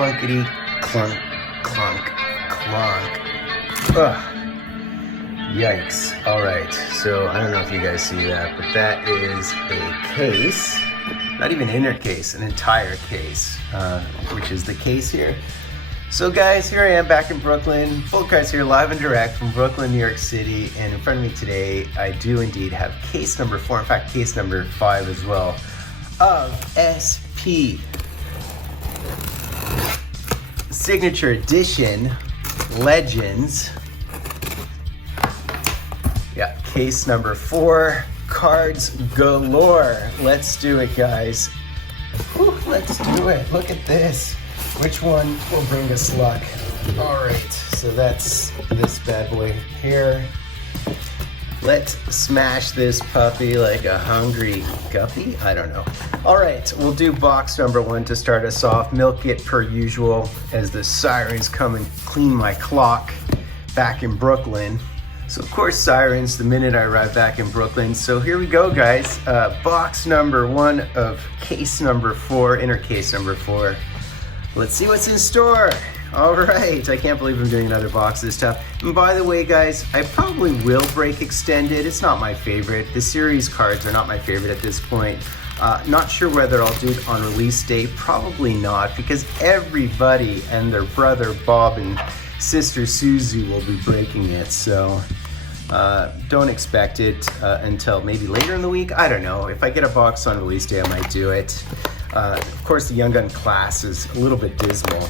clunkety clunk, clunk, clunk. Ugh. Yikes. Alright, so I don't know if you guys see that, but that is a case. Not even an inner case, an entire case, which is the case here. So guys, here I am back in Brooklyn. Fultoncards here, live and direct from Brooklyn, New York City. And in front of me today, I do indeed have case number 4, in fact, case number 5 as well, of SP Signature Edition Legends. Yeah, case number 4, cards galore. Let's do it, guys. Whew, let's do it. Look at this. Which one will bring us luck? All right, so that's this bad boy here. Let's smash this puppy like a hungry guppy. I don't know. All right, we'll do box number 1 to start us off. Milk it per usual as the sirens come and clean my clock back in Brooklyn. So of course sirens the minute I arrive back in Brooklyn. So here we go, guys. Box number 1 of case number 4, inner case number 4. Let's see what's in store. All right, I can't believe I'm doing another box this tough. And by the way, guys, I probably will break extended. It's not my favorite. The series cards are not my favorite at this point. Not sure whether I'll do it on release day. Probably not, because everybody and their brother Bob and sister Susie will be breaking it. So don't expect it until maybe later in the week. I don't know. If I get a box on release day, I might do it. Of course, the Young Gun class is a little bit dismal.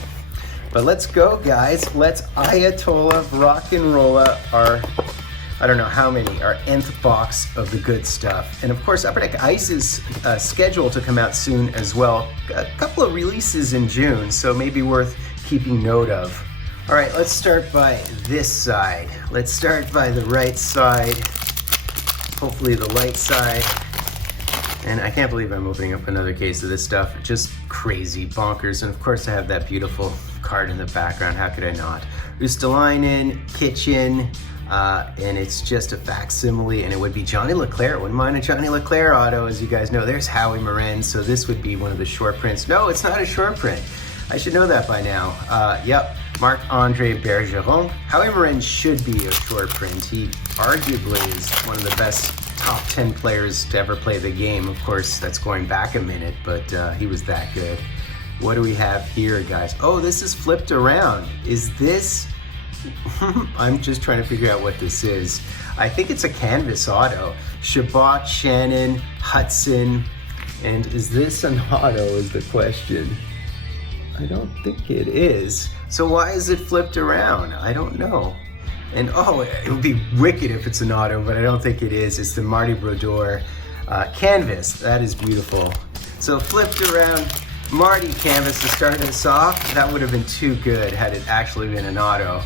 But let's go, guys. Let's Ayatollah rock and roll our, I don't know how many, our nth box of the good stuff. And of course, Upper Deck Ice is scheduled to come out soon as well. A couple of releases in June, so maybe worth keeping note of. All right, let's start by this side. Let's start by the right side. Hopefully the light side. And I can't believe I'm opening up another case of this stuff. Just crazy, bonkers. And of course I have that beautiful card in the background. How could I not? Ristolainen, Kitchen, and it's just a facsimile, and it would be Johnny Leclerc. Wouldn't mind a Johnny Leclerc auto. As you guys know, there's Howie Morenz, so this would be one of the short prints. No, it's not a short print. I should know that by now. Yep, Marc-Andre Bergeron. Howie Morenz should be a short print. He arguably is one of the best top 10 players to ever play the game. Of course, that's going back a minute, but he was that good. What do we have here, guys? Oh, this is flipped around. Is this... I'm just trying to figure out what this is. I think it's a canvas auto. Shabbat, Shannon, Hudson. And is this an auto is the question. I don't think it is. So why is it flipped around? I don't know. And oh, it would be wicked if it's an auto, but I don't think it is. It's the Marty Brodeur canvas. That is beautiful. So flipped around Marty canvas to start us off. That would have been too good had it actually been an auto.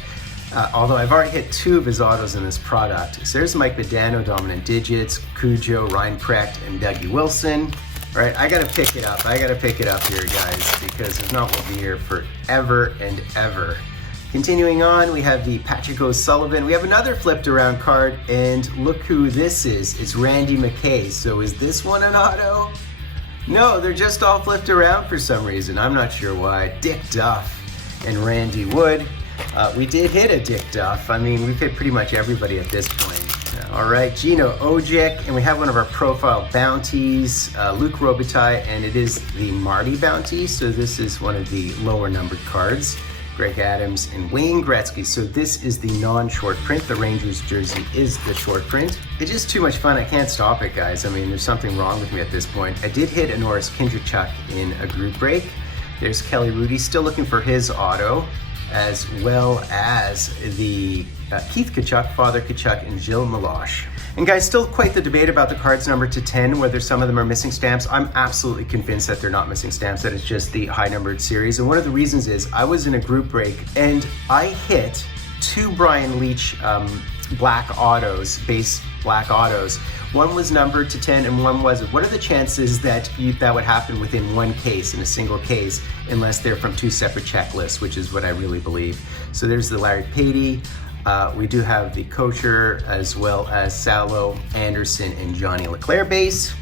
Although I've already hit 2 of his autos in this product. So there's Mike Modano, Dominant Digits, Cujo, Ryan Precht, and Dougie Wilson. All right, I gotta pick it up. I gotta pick it up here, guys, because if not, we'll be here forever and ever. Continuing on, we have the Patrick O'Sullivan. We have another flipped around card, and look who this is. It's Randy McKay. So is this one an auto? No, they're just all flipped around for some reason. I'm not sure why. Dick Duff and Randy Wood. We did hit a Dick Duff. I mean, we've hit pretty much everybody at this point. All right, Gino Ojic, and we have one of our profile bounties, Luke Robitaille, and it is the Marty bounty. So this is one of the lower numbered cards. Greg Adams and Wayne Gretzky. So this is the non-short print. The Rangers jersey is the short print. It's just too much fun. I can't stop it, guys. I mean, there's something wrong with me at this point. I did hit a Norris Kindrachuk in a group break. There's Kelly Rudy, still looking for his auto, as well as the Keith Tkachuk, Father Tkachuk, and Jill Meloche. And guys, still quite the debate about the cards number to 10, whether some of them are missing stamps. I'm absolutely convinced that they're not missing stamps, that it's just the high numbered series. And one of the reasons is I was in a group break and I hit 2 Brian Leach black autos, base black autos. One was numbered to 10 and one wasn't. What are the chances that that would happen within one case, in a single case, unless they're from 2 separate checklists, which is what I really believe. So there's the Larry Patey. We do have the Kocher, as well as Salo, Anderson, and Johnny Leclerc base.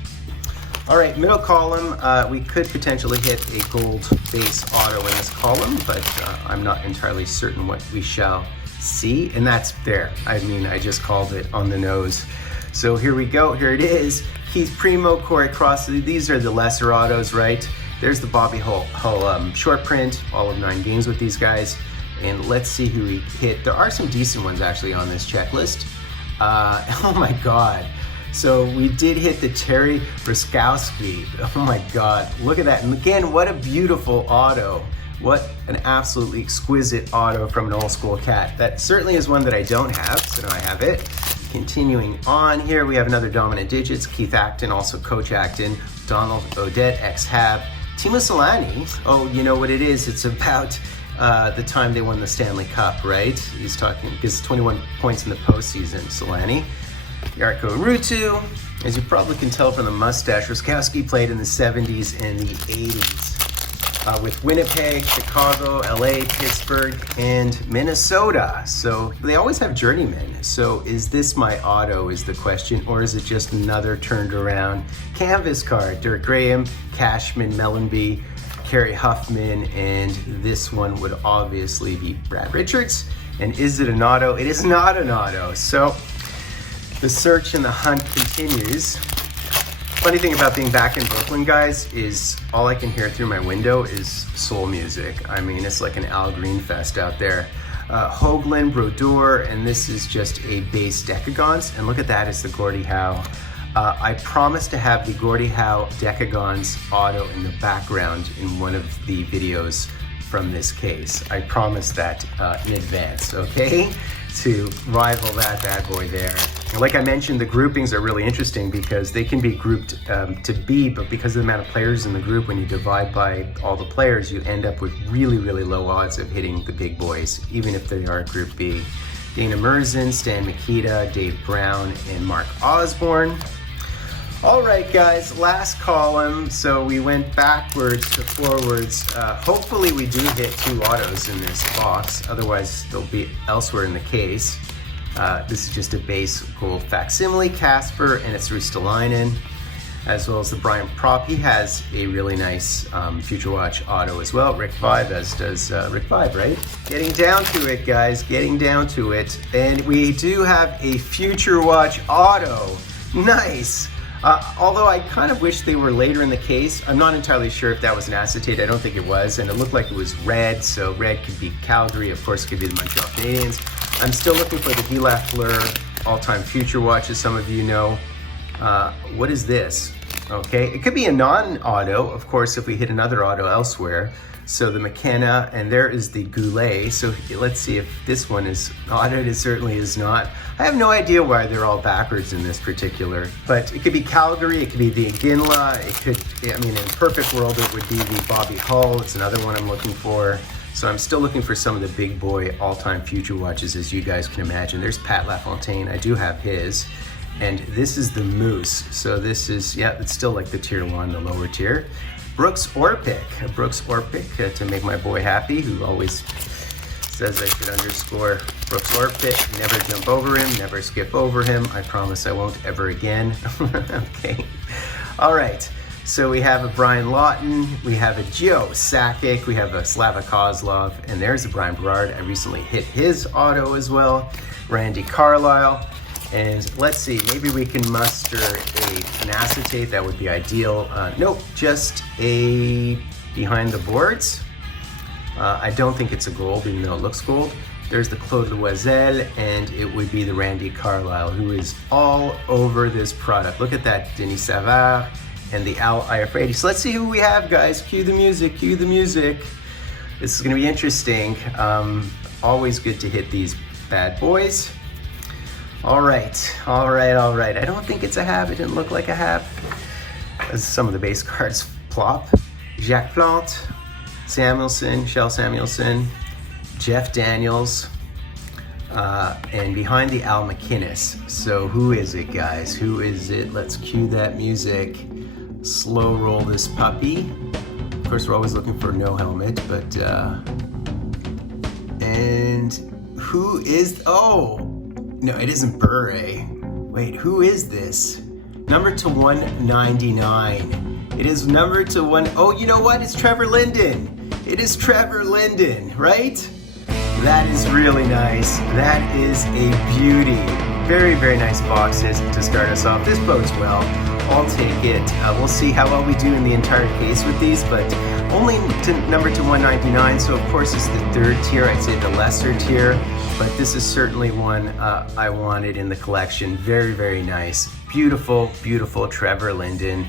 All right, middle column, we could potentially hit a gold base auto in this column, but I'm not entirely certain what we shall see, and that's there. I mean, I just called it on the nose. So here we go, here it is. Keith Primo, Corey Cross, these are the lesser autos, right? There's the Bobby Hull short print, all of 9 games with these guys. And let's see who we hit. There are some decent ones actually on this checklist. Oh my God. So we did hit the Terry Ruskowski. Oh my God, look at that. And again, what a beautiful auto. What an absolutely exquisite auto from an old school cat. That certainly is one that I don't have, so now I have it. Continuing on here, we have another dominant digits, Keith Acton, also Coach Acton, Donald Odette, ex-Hab, Timo Solani. Oh, you know what it is? It's about the time they won the Stanley Cup, right? He's talking, because 21 points in the postseason, Solani. Jarkko Ruutu, as you probably can tell from the mustache, Ruskowski played in the 70s and the 80s. With Winnipeg, Chicago, LA, Pittsburgh, and Minnesota. So they always have journeymen. So is this my auto is the question, or is it just another turned around canvas card? Dirk Graham, Cashman, Mellenby, Kerry Huffman, and this one would obviously be Brad Richards. And is it an auto? It is not an auto. So the search and the hunt continues. Funny thing about being back in Brooklyn, guys, is all I can hear through my window is soul music. I mean, it's like an Al Green fest out there. Hoagland, Brodeur, and this is just a base Decagons. And look at that, it's the Gordie Howe. I promised to have the Gordie Howe Decagons auto in the background in one of the videos from this case. I promised that in advance, okay? To rival that bad boy there. And like I mentioned, the groupings are really interesting because they can be grouped to B, but because of the amount of players in the group, when you divide by all the players, you end up with really, really low odds of hitting the big boys, even if they are Group B. Dana Merzen, Stan Mikita, Dave Brown, and Mark Osborne. All right, guys, last column. So we went backwards to forwards. Hopefully we do hit 2 autos in this box. Otherwise, they'll be elsewhere in the case. This is just a base gold facsimile, Casper, and it's Ristolainen, as well as the Brian Prop. He has a really nice Future Watch auto as well. Rick Vibe, as does Rick Vibe, right? Getting down to it, guys, getting down to it. And we do have a Future Watch auto. Nice. Although I kind of wish they were later in the case. I'm not entirely sure if that was an acetate. I don't think it was, and it looked like it was red, so red could be Calgary, of course it could be the Montreal Canadiens. I'm still looking for the Guy Lafleur all-time Future Watch, as some of you know. What is this? Okay, it could be a non-auto, of course, if we hit another auto elsewhere. So the McKenna, and there is the Goulet. So let's see if this one is autoed. It certainly is not. I have no idea why they're all backwards in this particular, but it could be Calgary, it could be the Iginla, it could, I mean, in a perfect world, it would be the Bobby Hull. It's another one I'm looking for. So I'm still looking for some of the big boy all-time Future Watches, as you guys can imagine. There's Pat LaFontaine, I do have his. And this is the Moose. So this is, yeah, it's still like the tier 1, the lower tier. Brooks Orpik, to make my boy happy, who always says I should underscore Brooks Orpik. Never jump over him, never skip over him. I promise I won't ever again. Okay. All right. So we have a Brian Lawton, we have a Joe Sakic, we have a Slava Kozlov, and there's a Brian Berard. I recently hit his auto as well. Randy Carlisle. And let's see, maybe we can muster an acetate. That would be ideal. Nope, just a behind the boards. I don't think it's a gold, even though it looks gold. There's the Claude Loisel, and it would be the Randy Carlisle, who is all over this product. Look at that, Denis Savard and the Al Iafredi. So let's see who we have, guys. Cue the music, cue the music. This is gonna be interesting. Always good to hit these bad boys. All right. I don't think it's a Hab. It didn't look like a Hab. As some of the base cards plop. Jacques Plante, Samuelson, Shel Samuelson, Jeff Daniels, and behind the Al McInnes. So who is it, guys? Who is it? Let's cue that music. Slow roll this puppy. Of course, we're always looking for no helmet, but and who is? Oh. No, it isn't Bure. Wait, who is this? number to 199. It is number to one. Oh, you know what? It's Trevor Linden. It is Trevor Linden, right? That is really nice. That is a beauty. Very, very nice boxes to start us off. This bodes well. I'll take it. We'll see how well we do in the entire case with these, but only to number to 199. So of course it's the third tier. I'd say the lesser tier, but this is certainly one I wanted in the collection. Very, very nice. Beautiful, beautiful Trevor Linden.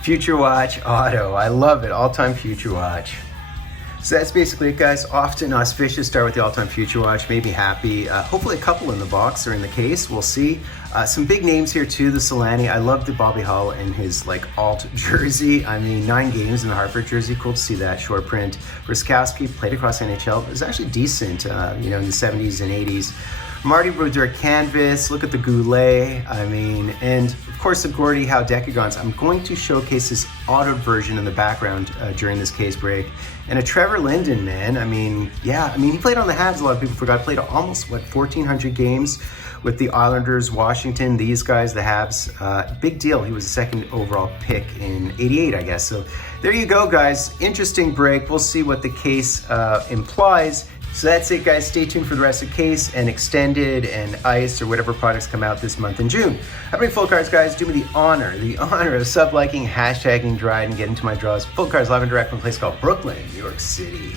Future Watch auto. I love it. All-time Future Watch. So that's basically it, guys. Often auspicious. Start with the all-time Future Watch. Made me happy. Hopefully a couple in the box or in the case. We'll see. Some big names here too. The Solani. I love the Bobby Hull and his like alt jersey. I mean, 9 games in the Hartford jersey. Cool to see that short print. Ruskowski played across NHL. It was actually decent. In the 70s and 80s. Marty Brodeur canvas. Look at the Goulet. I mean, and of course the Gordie Howe Decagons. I'm going to showcase this autoed version in the background during this case break. And a Trevor Linden, man. I mean, yeah. I mean, he played on the Habs. A lot of people forgot. Played almost 1,400 games with the Islanders, Washington. These guys, the Habs. Big deal. He was the second overall pick in '88, I guess. So there you go, guys. Interesting break. We'll see what the case implies. So that's it, guys. Stay tuned for the rest of the case and extended and ice or whatever products come out this month in June. I bring Fultoncards, guys. Do me the honor of sub-liking, hashtagging, drive, and get into my draws. Fultoncards live and direct from a place called Brooklyn, New York City.